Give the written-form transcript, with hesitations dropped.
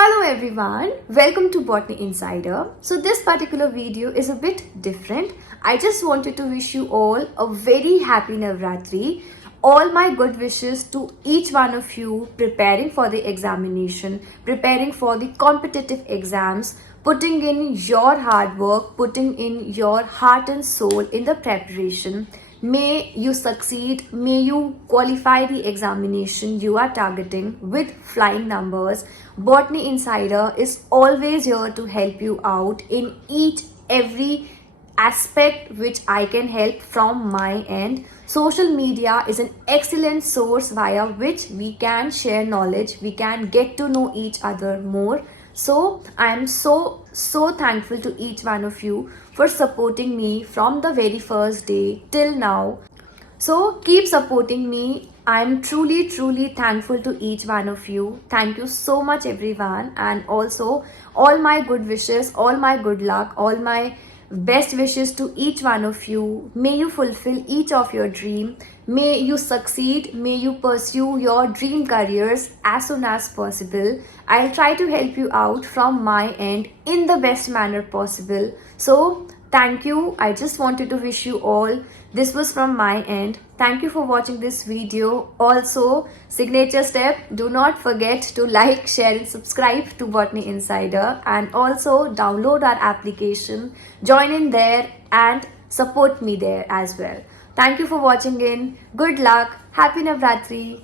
Hello everyone, welcome to Botany Insider. So this particular video is a bit different. I just wanted to wish you all a very happy Navratri. All my good wishes to each one of you preparing for the examination, preparing for the competitive exams, putting in your hard work, putting in your heart and soul in the preparation. May you succeed, may you qualify the examination you are targeting with flying numbers. Botany Insider is always here to help you out in each every aspect which I can help from my end. Social media is an excellent source via which we can share knowledge, we can get to know each other more. So I am so thankful to each one of you for supporting me from the very first day till now. So keep supporting me. I'm truly thankful to each one of you. Thank you so much everyone, and also all my good wishes, all my good luck, all my best wishes to each one of you. May you fulfill each of your dream. May you succeed. May you pursue your dream careers as soon as possible. I'll try to help you out from my end in the best manner possible. So thank you. I just wanted to wish you all. This was from my end. Thank you for watching this video. Also, signature step, do not forget to like, share and subscribe to Botany Insider, and also download our application, join in there and support me there as well. Thank you for watching in. Good luck. Happy Navratri.